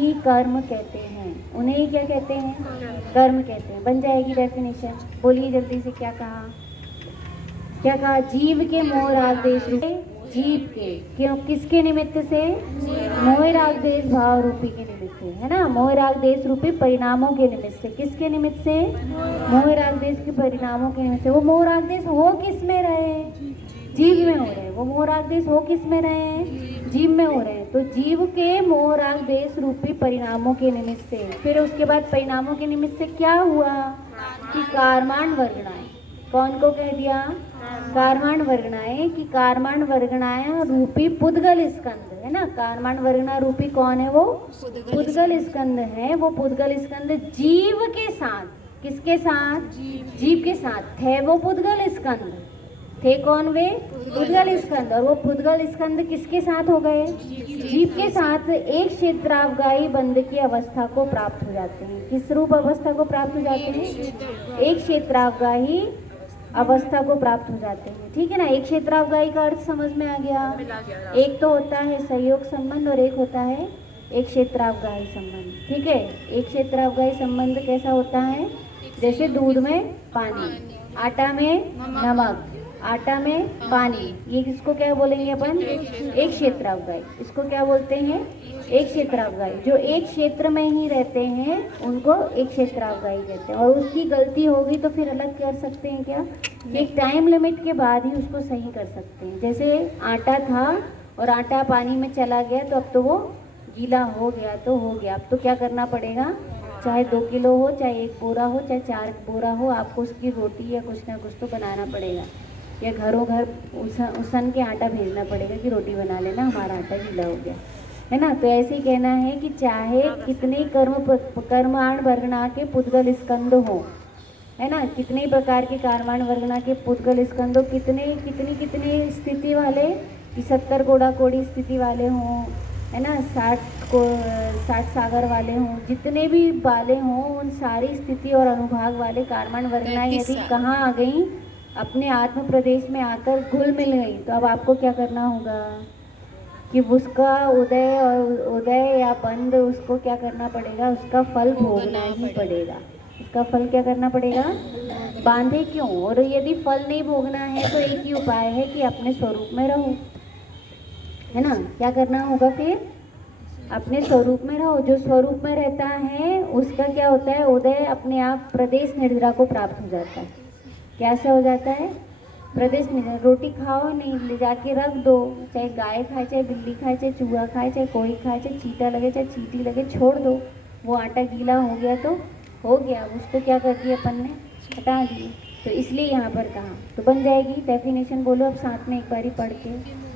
ही कर्म कहते हैं, उन्हें ही क्या कहते हैं, कर्म कहते हैं। बन जाएगी डेफिनेशन, बोलिए जल्दी से। क्या कहा, क्या कहा, जीव के मोह राग देश रूपी, जीव के, क्यों, किसके निमित्त से, मोह राग देश भाव रूपी के निमित्त से, है ना, मोह राग देश रूपी परिणामों के निमित्त से। किसके निमित्त से, मोह राग देश के परिणामों के निमित्त से। वो मोह राग देश हो किस में रहे, जीव में हो रहे हैं। वो मोह राग देश हो किस में रहे हैं, जीव में हो रहे हैं। तो जीव के मोह राग देश रूपी परिणामों के निमित्त से, फिर उसके बाद परिणामों के निमित्त से क्या हुआ कि कारमान वर्गणाएं, कौन को कह दिया, कारमान वर्गणाएं, कि कारमान वर्गणाएं रूपी पुद्गल स्कंद, है ना, कारमान वर्गणा रूपी कौन है, वो पुद्गल स्कंद है। वो पुद्गल स्कंद जीव के साथ, किसके साथ, जीव के साथ थे वो पुद्गल स्कंद, थे कौन, वे पुद्गल स्कंद। और वो पुद्गल स्कंद किसके साथ हो गए, जीव के साथ एक क्षेत्रावगाही बंध की अवस्था को प्राप्त हो जाते हैं। किस रूप अवस्था को प्राप्त हो जाते हैं, एक क्षेत्रावगाही अवस्था को प्राप्त हो जाते हैं। ठीक है ना, एक क्षेत्रावगाही का अर्थ समझ में आ गया। एक तो होता है सहयोग संबंध और एक होता है एक क्षेत्रावगाही संबंध। ठीक है, एक क्षेत्रावगाही संबंध कैसा होता है, जैसे दूध में पानी, आटा में नमक, आटा में पानी, ये किसको क्या बोलेंगे अपन, एक क्षेत्रावगाही। इसको क्या बोलते हैं, एक क्षेत्रावगाही। जो एक क्षेत्र में ही रहते हैं उनको एक क्षेत्रावगाही कहते हैं। और उसकी गलती होगी तो फिर अलग कर सकते हैं क्या, एक टाइम लिमिट के बाद ही उसको सही कर सकते हैं। जैसे आटा था और आटा पानी में चला गया तो अब तो वो गीला हो गया तो हो गया, अब तो क्या करना पड़ेगा, चाहे 2 किलो हो, चाहे 1 बोरा हो, चाहे 4 बोरा हो, आपको उसकी रोटी या कुछ ना कुछ तो बनाना पड़ेगा, या घरों घर उसन के आटा भेजना पड़ेगा कि रोटी बना लेना, हमारा आटा गीला हो गया, है ना। तो ऐसे ही कहना है कि चाहे कितने कर्माण वर्गणा के पुद्गल स्कंद हो, है ना, कितने प्रकार के कर्माण वर्गणा के पुद्गल स्कंद हो, कितने कितनी कितनी स्थिति वाले, कि 70 कोड़ा कोड़ी स्थिति वाले हों, है ना, 60 सागर वाले हों, जितने भी वाले हों, उन सारी स्थिति और अनुभाग वाले कर्माण वर्गणा यदि कहाँ आ गई, अपने आत्म प्रदेश में आकर घुल मिल गई, तो अब आपको क्या करना होगा कि उसका उदय या बंद, उसको क्या करना पड़ेगा, उसका फल भोगना ही पड़ेगा। उसका फल क्या करना पड़ेगा, बांधे क्यों। और यदि फल नहीं भोगना है तो एक ही उपाय है कि अपने स्वरूप में रहो, है ना। क्या करना होगा फिर, अपने स्वरूप में रहो। जो स्वरूप में रहता है उसका क्या होता है, उदय अपने आप प्रदेश निर्जरा को प्राप्त हो जाता है। कैसे हो जाता है, प्रदेश निर्जरा। रोटी खाओ नहीं, ले जाके रख दो, चाहे गाय खाए, चाहे बिल्ली खाए, चाहे चूहा खाए, चाहे कोई खाए, चाहे चीटा लगे, चाहे चींटी लगे, छोड़ दो। वो आटा गीला हो गया तो हो गया, उसको क्या कर दिया अपन ने, हटा दिए। तो इसलिए यहाँ पर कहा, तो बन जाएगी डेफिनेशन। बोलो अब साथ में एक बारी पढ़ के।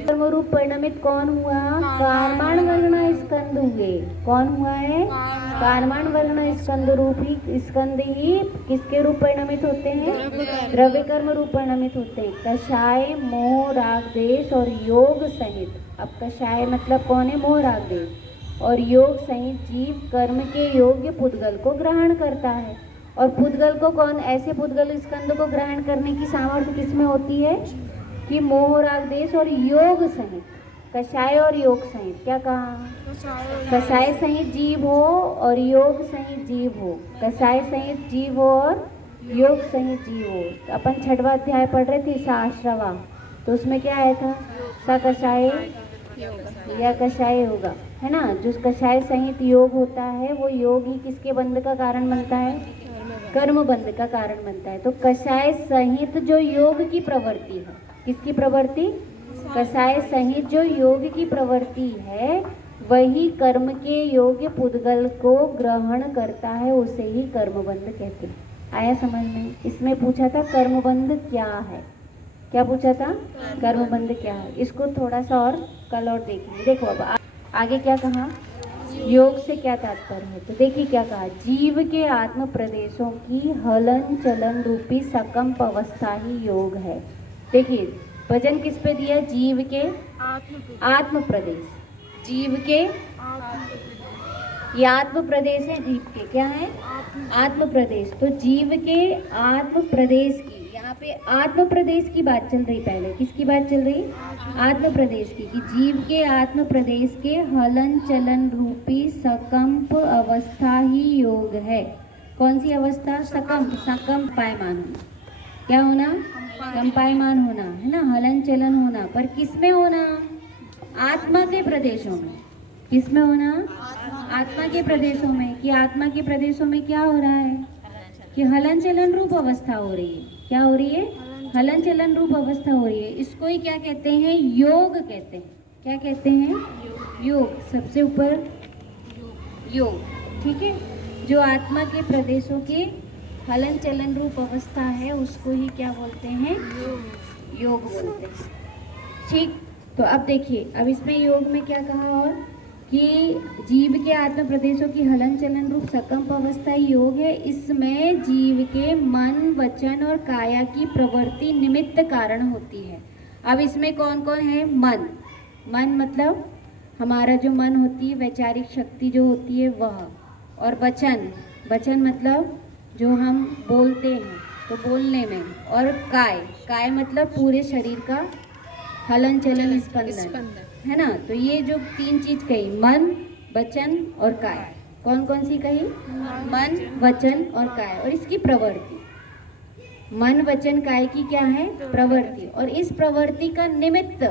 कर्म रूप परिणमित कौन हुआ, कर्माण वर्गणा स्कंद हुए। कौन हुआ है, कर्माण वर्गणा स्कंद रूप ही, स्कंद ही किसके रूप परिणमित होते हैं, द्रव्य कर्म रूप परिणमित होते हैं। कषाय मोह राग देश और योग सहित, अब कषाय मतलब कौन है, मोह राग देश और योग सहित जीव कर्म के योग्य पुद्गल को ग्रहण करता है। और पुद्गल को कौन, ऐसे पुद्गल स्कंद को ग्रहण करने की सामर्थ्य किसमें होती है कि मोह राग देश और योग सहित, कषाय और योग सहित, क्या कहा, कषाय सहित जीव हो और योग सहित जीव हो, कषाय सहित जीव हो और योग सहित जीव हो। तो अपन 6वां अध्याय पढ़ रहे थे साश्रवा, तो उसमें क्या आया था, स कषाय या कषाय होगा, है ना। जो कषाय सहित योग होता है वो योग ही किसके बंध का कारण बनता है, कर्म बंध का कारण बनता है। तो कषाय सहित जो योग की प्रवृत्ति है, किसकी प्रवृत्ति, कषाय सहित जो योग की प्रवृत्ति है, वही कर्म के योग्य पुद्गल को ग्रहण करता है, उसे ही कर्मबंध कहते हैं। आया समझ में। इसमें पूछा था कर्मबंध क्या है, क्या पूछा था, कर्मबंध क्या है। इसको थोड़ा सा और कल और देखेंगे। देखो अब आगे क्या कहा, योग से क्या तात्पर्य है, तो देखिए क्या कहा, जीव के आत्म प्रदेशों की हलन चलन रूपी सकंप अवस्था ही योग है। देखिए वजन किस पे दिया, जीव के आत्म प्रदेश, जीव के, ये आत्म प्रदेश है जीव के, क्या है, आत्म प्रदेश। तो जीव के आत्म प्रदेश की, यहाँ पे पे आत्म प्रदेश की बात चल रही, पहले किसकी बात चल रही? आत्म प्रदेश की, कि जीव के आत्म प्रदेश के हलन चलन रूपी सकंप अवस्था ही योग है। कौन सी अवस्था? सकंप, कंपायमान होना। क्या होना? कंपायमान होना, है ना, हलन चलन होना, पर किस में होना? आत्मा के प्रदेशों में। किस में होना? आत्मा के प्रदेशों में। कि आत्मा के प्रदेशों में क्या हो रहा है? कि हलन चलन रूप अवस्था हो रही है। क्या हो रही है? हलन चलन रूप अवस्था हो रही है। इसको ही क्या कहते हैं? योग कहते हैं। क्या कहते हैं? योग। सबसे ऊपर योग, ठीक है। जो आत्मा के प्रदेशों के हलन चलन रूप अवस्था है उसको ही क्या बोलते हैं? योग बोलते हैं, ठीक। तो अब देखिए, अब इसमें योग में क्या कहा और कि जीव के आत्म प्रदेशों की हलन चलन रूप सकंप अवस्था योग है। इसमें जीव के मन, वचन और काया की प्रवृत्ति निमित्त कारण होती है। अब इसमें कौन कौन है? मन। मन मतलब हमारा जो मन होती है, वैचारिक शक्ति जो होती है वह। और वचन, वचन मतलब जो हम बोलते हैं तो बोलने में। और काय, काय मतलब पूरे शरीर का हलन चलन स्पंदन, है ना। तो ये जो तीन चीज कही, मन, वचन और काय, कौन कौन सी कही? मन, वचन और काय, और इसकी प्रवृत्ति। मन, वचन, काय की क्या है? प्रवृत्ति। और इस प्रवृत्ति का निमित्त,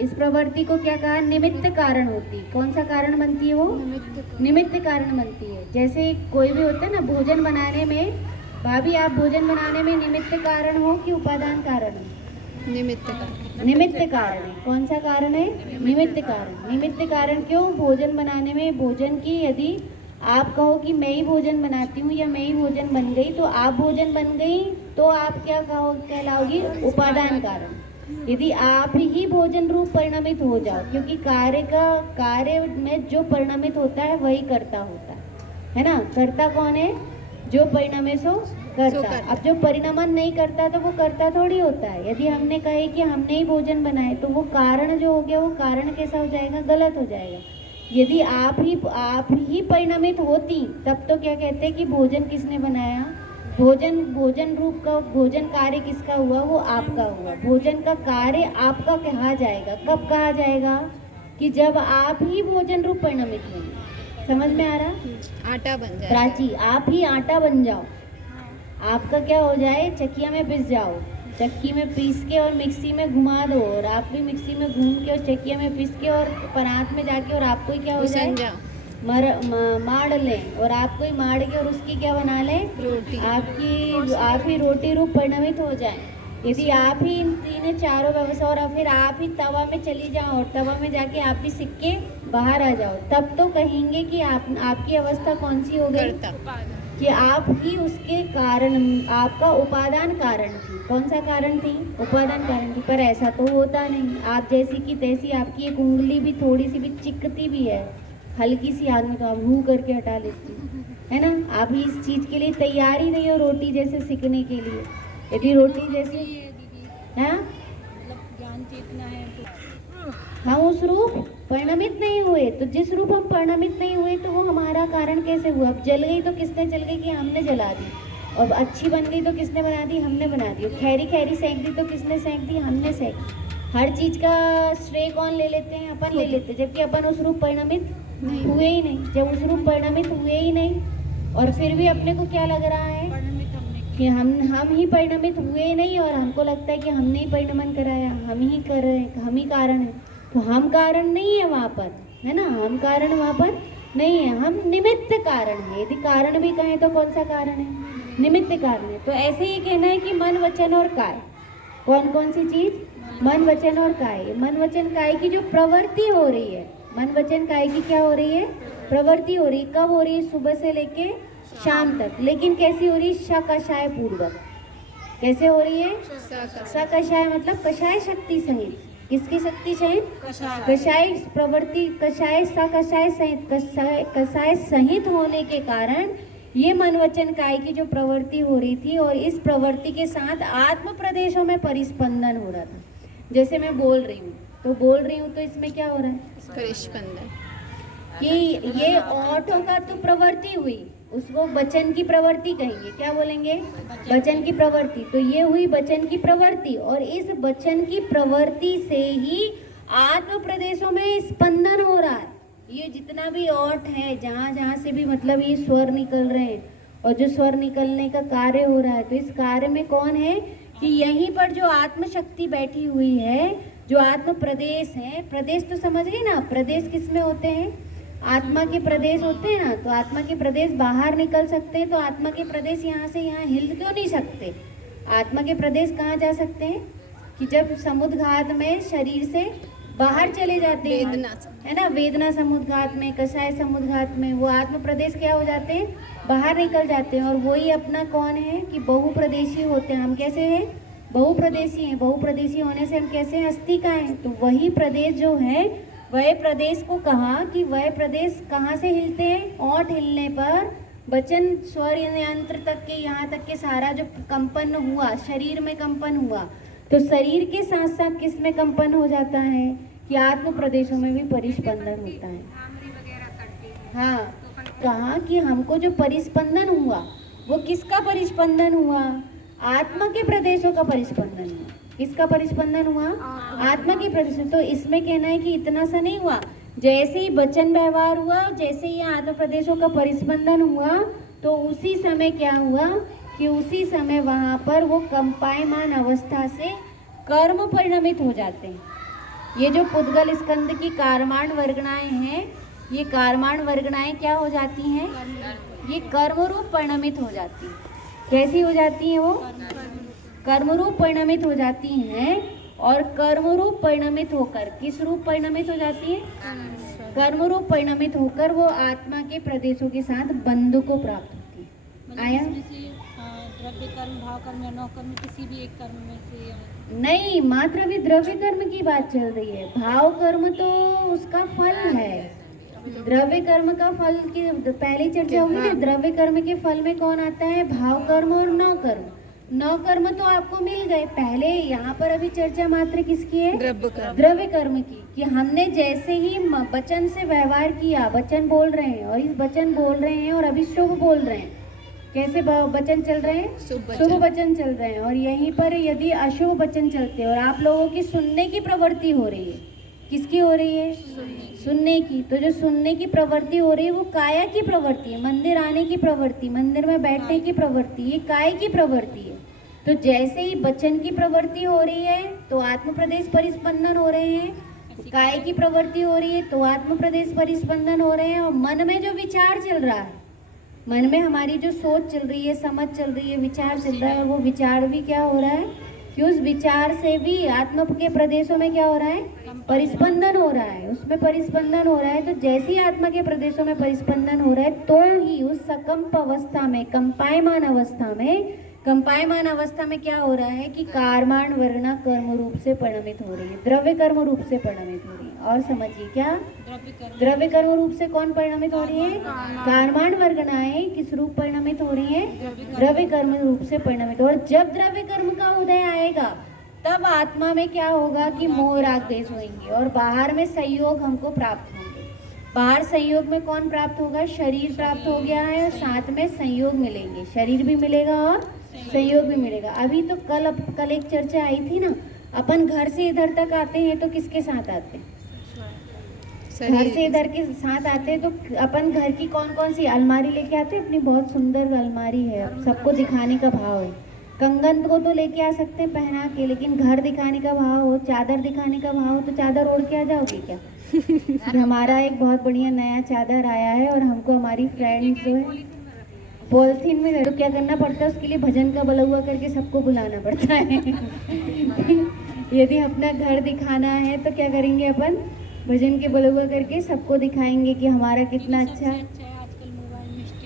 इस प्रवृत्ति को क्या कहा? निमित्त कारण होती है। कौन सा कारण बनती है वो? निमित्त कारण बनती है। जैसे कोई भी होता है ना, भोजन बनाने में, भाभी आप भोजन बनाने में निमित्त कारण हो कि उपादान कारण हो? निमित्त कारण। निमित्त कारण है। कौन सा कारण है? निमित्त कारण। निमित्त कारण क्यों? भोजन बनाने में, भोजन की, यदि आप कहो कि मैं ही भोजन बनाती हूँ या मैं ही भोजन बन गई, तो आप भोजन बन गई तो आप क्या कहो, कहलाओगी? उपादान कारण। यदि आप ही भोजन रूप परिणमित हो जाओ, क्योंकि कार्य में जो परिणमित होता है वही कर्ता होता है ना। कर्ता कौन है? जो परिणमे सो करता। अब जो परिणमन नहीं करता तो वो कर्ता थोड़ी होता है। यदि हमने कहे कि हमने ही भोजन बनाए तो वो कारण जो हो गया, वो कारण कैसा हो जाएगा? गलत हो जाएगा। यदि आप ही परिणमित होती तब तो क्या कहते हैं कि भोजन किसने बनाया? भोजन रूप का भोजन कार्य किसका हुआ? वो आपका हुआ। भोजन का कार्य आपका कहा जाएगा। कब कहा जाएगा? कि जब आप ही भोजन रूप परिणमित होंगे। समझ में आ रहा? आटा बन जाए। प्राची, आप ही आटा बन जाओ। आपका क्या हो जाए? चक्किया में पिस जाओ। चक्की में पीस के और मिक्सी में घुमा दो, और आप भी मिक्सी में घूम के और चक्किया में पीस के और परात में जाके, और आपको ही क्या हो जाए? माड़ लें, और आपको ही माड़ के और उसकी क्या बना लें? रोटी। आप ही रोटी रूप परिणमित हो जाए। यदि आप ही इन तीनों चारों व्यवस्था, और फिर आप ही तवा में चली जाओ और तवा में जाके आप ही सिक के बाहर आ जाओ, तब तो कहेंगे कि आपकी अवस्था कौन सी हो गई? कि आप ही उसके कारण, आपका उपादान कारण थी। कौन सा कारण थी? उपादान कारण थी। पर ऐसा तो होता नहीं। आप जैसी की तैसी, आपकी एक उंगली भी थोड़ी सी भी चिकती भी है, हल्की सी आदमी, तो आप हूँ करके हटा लेती है ना। आप इस चीज़ के लिए तैयार ही नहीं हो, रोटी जैसे सीखने के लिए। यदि रोटी जैसी है, ज्ञान चेतना है, हम उस रूप परिणमित नहीं हुए। तो जिस रूप हम परिणमित नहीं हुए तो वो हमारा कारण कैसे हुआ? अब जल गई तो किसने जल गई? कि हमने जला दी। और अच्छी बन गई तो किसने बना दी? हमने बना दी। खैरी खैरी सेंक दी तो किसने सेंक दी? हमने सेंक दी। हर चीज़ का श्रेय कौन ले लेते हैं? अपन ले लेते हैं, जबकि अपन उस रूप परिणमित हुए ही नहीं। जब उस रूप परिणमित हुए ही नहीं, और फिर भी अपने को क्या लग रहा है कि हम ही परिणमित हुए नहीं, और हमको लगता है कि हमने ही परिणमन कराया, हम ही कर रहे हैं, हम ही कारण है। तो हम कारण नहीं है वहाँ पर, है ना। हम कारण वहाँ पर नहीं है, हम निमित्त कारण है। यदि कारण भी कहें तो कौन सा कारण है? निमित्त कारण है। तो ऐसे ही कहना है कि मन, वचन और काय, कौन कौन सी चीज? मन, वचन और काय। मन, वचन, काय की जो प्रवृत्ति हो रही है, मन, वचन, काय की क्या हो रही है? प्रवृत्ति हो रही है। कब हो रही है? सुबह से लेके शाम तक। लेकिन कैसी हो रही है? सकषाय पूर्वक। कैसे हो रही है? सकषाय मतलब कषाय शक्ति सहित। किसकी शक्ति सहित? कषाय प्रवृत्ति, कषाय सकषाय सहित, कषाय सहित होने के कारण ये मन, वचन, काय की जो प्रवृत्ति हो रही थी, और इस प्रवृत्ति के साथ आत्म प्रदेशों में परिस्पंदन हो रहा था। जैसे मैं बोल रही हूँ तो इसमें क्या हो रहा है? परिस्पंदन। कि ये ओठ होगा तो प्रवृत्ति हुई, उसको वचन की प्रवृत्ति कहेंगे। क्या बोलेंगे? वचन की प्रवृत्ति। तो ये हुई वचन की प्रवृत्ति, और इस वचन की प्रवृत्ति से ही आत्म प्रदेशों में स्पंदन हो रहा है। ये जितना भी ओठ है, जहाँ जहाँ से भी मतलब ये स्वर निकल रहे हैं, और जो स्वर निकलने का कार्य हो रहा है, तो इस कार्य में कौन है कि यहीं पर जो आत्म शक्ति बैठी हुई है, जो आत्म प्रदेश है। प्रदेश तो समझ गए ना, प्रदेश किस में होते हैं? आत्मा के प्रदेश होते हैं ना। तो आत्मा के प्रदेश बाहर निकल सकते हैं, तो आत्मा के प्रदेश यहाँ से यहाँ हिल क्यों नहीं सकते? आत्मा के प्रदेश कहाँ जा सकते हैं कि जब समुद्घात में शरीर से बाहर चले जाते हैं, है ना, वेदना समुद्घात में, कषाय समुद्घात में, वो आत्म प्रदेश क्या हो जाते हैं? बाहर निकल जाते हैं। और वही अपना कौन है कि बहुप्रदेशी होते हैं। हम कैसे हैं? बहुप्रदेशी हैं। बहुप्रदेशी होने से हम कैसे हैं? अस्थि का हैं। तो वही प्रदेश जो है, वह प्रदेश को कहा कि वह प्रदेश कहाँ से हिलते हैं? ओठ हिलने पर वचन स्वर यंत्र तक के, यहाँ तक के सारा जो कंपन हुआ, शरीर में कंपन हुआ, तो शरीर के साथ साथ किस में कंपन हो जाता है कि आत्म प्रदेशों में भी परिस्पंदन होता है। हाँ, कहा कि हमको जो परिस्पंदन हुआ वो किसका परिस्पंदन हुआ? आत्मा के प्रदेशों का परिस्पंदन हुआ। किसका परिस्पंदन हुआ? आत्मा के प्रदेश। तो इसमें कहना है कि इतना सा नहीं हुआ, जैसे ही वचन व्यवहार हुआ, जैसे ही आत्म प्रदेशों का परिस्पंदन हुआ, तो उसी समय क्या हुआ कि उसी समय वहाँ पर वो कंपायमान अवस्था से कर्म परिणमित हो जाते हैं। ये जो पुद्गल स्कंद की कारमाण वर्गणाएं हैं, ये कारमाण वर्गणाएं क्या हो जाती हैं? ये कर्म रूप परिणमित हो जाती हैं। कैसी हो जाती हैं वो? कर्म रूप परिणमित हो जाती हैं। और कर्म रूप परिणमित होकर किस रूप परिणमित हो जाती है? कर्म रूप परिणमित होकर वो आत्मा के प्रदेशों के साथ बंध को प्राप्त होती है। आया? द्रव्य कर्म, भाव कर्म या नौ कर्म, किसी भी एक कर्म में से नहीं, मात्र अभी द्रव्य कर्म की बात चल रही है। भाव कर्म तो उसका फल है। द्रव्य कर्म का फल की पहले चर्चा होगी ना। द्रव्य कर्म के फल में कौन आता है? भाव कर्म और नौ कर्म। नौ कर्म तो आपको मिल गए पहले। यहाँ पर अभी चर्चा मात्र किसकी है? द्रव्य कर्म की। कि हमने जैसे ही वचन से व्यवहार किया, वचन बोल रहे हैं, और इस वचन बोल रहे हैं और अभी शुभ बोल रहे हैं। कैसे वचन चल रहे हैं? शुभ वचन चल रहे हैं। और यहीं पर यदि अशुभ वचन चलते हैं और आप लोगों की सुनने की प्रवृत्ति हो रही है, किसकी हो रही है? सुनने की। तो जो सुनने की प्रवृत्ति हो रही है वो काया की प्रवृत्ति है। मंदिर आने की प्रवृत्ति, मंदिर में बैठने की प्रवृत्ति, ये काय की प्रवृत्ति है। तो जैसे ही वचन की प्रवृत्ति हो रही है तो आत्म प्रदेश परिस्पंदन हो रहे हैं, काय की प्रवृत्ति हो रही है तो आत्म प्रदेश परिस्पंदन हो रहे हैं। और मन में जो विचार चल रहा है, मन में हमारी जो सोच चल रही है, समझ चल रही है, विचार चल रहा है, और वो विचार भी क्या हो रहा है कि उस विचार से भी आत्मा के प्रदेशों में क्या हो रहा है? परिस्पंदन हो रहा है, उसमें परिस्पंदन हो रहा है। तो जैसे ही आत्मा के प्रदेशों में परिस्पंदन हो रहा है तो ही उस सकंप अवस्था में, कंपायमान अवस्था में क्या हो रहा है कि कारमाण वर्णा कर्म रूप से परिणमित हो रही है, द्रव्य कर्म रूप से परिणमित हो रही है। और समझिए क्या? द्रव्य कर्म रूप से कौन परिणमित हो रही है? कारमाण वर्गणाएं किस रूप परिणमित हो रही है? द्रव्य कर्म रूप से परिणमित। और जब द्रव्य कर्म का उदय आएगा तब आत्मा में क्या होगा कि मोह राग द्वेष होंगे, और बाहर में संयोग हमको प्राप्त होंगे। बाहर संयोग में कौन प्राप्त होगा? शरीर प्राप्त हो गया है, और साथ में संयोग मिलेंगे। शरीर भी मिलेगा और संयोग भी मिलेगा। अभी तो कल एक चर्चा आई थी ना, अपन घर से इधर तक आते हैं तो किसके साथ आते हैं? घर से इधर के साथ आते हैं। तो अपन घर की कौन कौन सी अलमारी लेके आते हैं? अपनी बहुत सुंदर अलमारी है, सबको दिखाने का भाव है। कंगन को तो लेके आ सकते हैं पहना के, लेकिन घर दिखाने का भाव हो, चादर दिखाने का भाव हो, तो चादर ओढ़ के आ जाओगे क्या? हमारा एक बहुत बढ़िया नया चादर आया है और हमको हमारी फ्रेंड जो है पॉलिथीन में, तो क्या करना पड़ता है उसके लिए? भजन का बलुआ करके सबको बुलाना पड़ता है। यदि अपना घर दिखाना है तो क्या करेंगे अपन? भजन के बलुआ करके सबको दिखाएंगे कि हमारा कितना अच्छा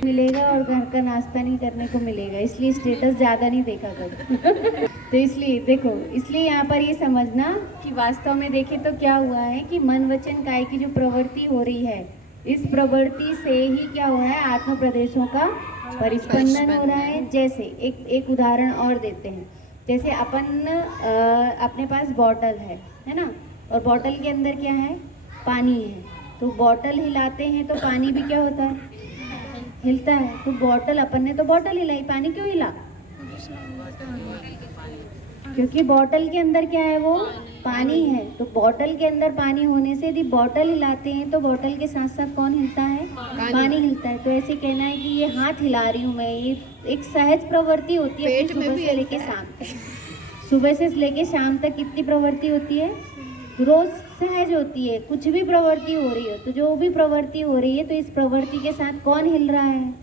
मिलेगा, और घर का नाश्ता नहीं करने को मिलेगा। इसलिए स्टेटस ज़्यादा नहीं देखा करो। तो इसलिए देखो, इसलिए यहाँ पर ये समझना कि वास्तव में देखें तो क्या हुआ है कि मन वचन काय की जो प्रवृत्ति हो रही है, इस प्रवृत्ति से ही क्या हो रहा है? आत्म प्रदेशों का परिस्पंदन हो रहा है। जैसे एक उदाहरण और देते हैं। जैसे अपन अपने पास बॉटल है ना, और बॉटल के अंदर क्या है? पानी है। तो बॉटल हिलाते हैं तो पानी भी क्या होता है? हिलता है। तो बॉटल, अपन ने तो बॉटल हिलाई, पानी क्यों हिला? क्योंकि बॉटल के अंदर क्या है, वो पानी है। तो बॉटल के अंदर पानी होने से यदि बॉटल हिलाते हैं तो बॉटल के साथ साथ कौन हिलता है? पानी हिलता है। तो ऐसे कहना है कि ये हाथ हिला रही हूँ मैं, ये एक सहज प्रवृत्ति होती है अपनी सुबह से लेके शाम तक। सुबह से लेके शाम तक कितनी प्रवृत्ति होती है? रोज सहज होती है। कुछ भी प्रवृत्ति हो रही है, तो जो भी प्रवृत्ति हो रही है, तो इस प्रवृत्ति के साथ कौन हिल रहा है?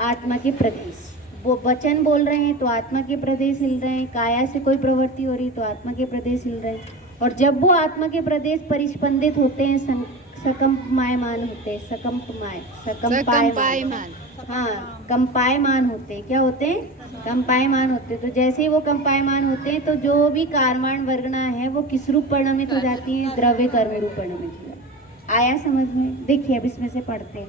आत्मा के प्रदेश। वो वचन बोल रहे हैं तो आत्मा के प्रदेश हिल रहे हैं। काया से कोई प्रवृत्ति हो रही है तो आत्मा के प्रदेश हिल रहे हैं। और जब वो आत्मा के प्रदेश परिस्पंदित होते हैं, सकंपायमान होते हैं, सकंपायमान, हाँ, कंपायमान होते हैं। क्या होते हैं? कंपायमान होते हैं। तो जैसे ही वो कंपायमान होते हैं तो जो भी कारमान वर्गना है वो किस रूप परिणमित हो जाती है? द्रव्य कर्म रूप परिणमित हो जाती है। आया समझ में? देखिए अब इसमें से पढ़ते हैं।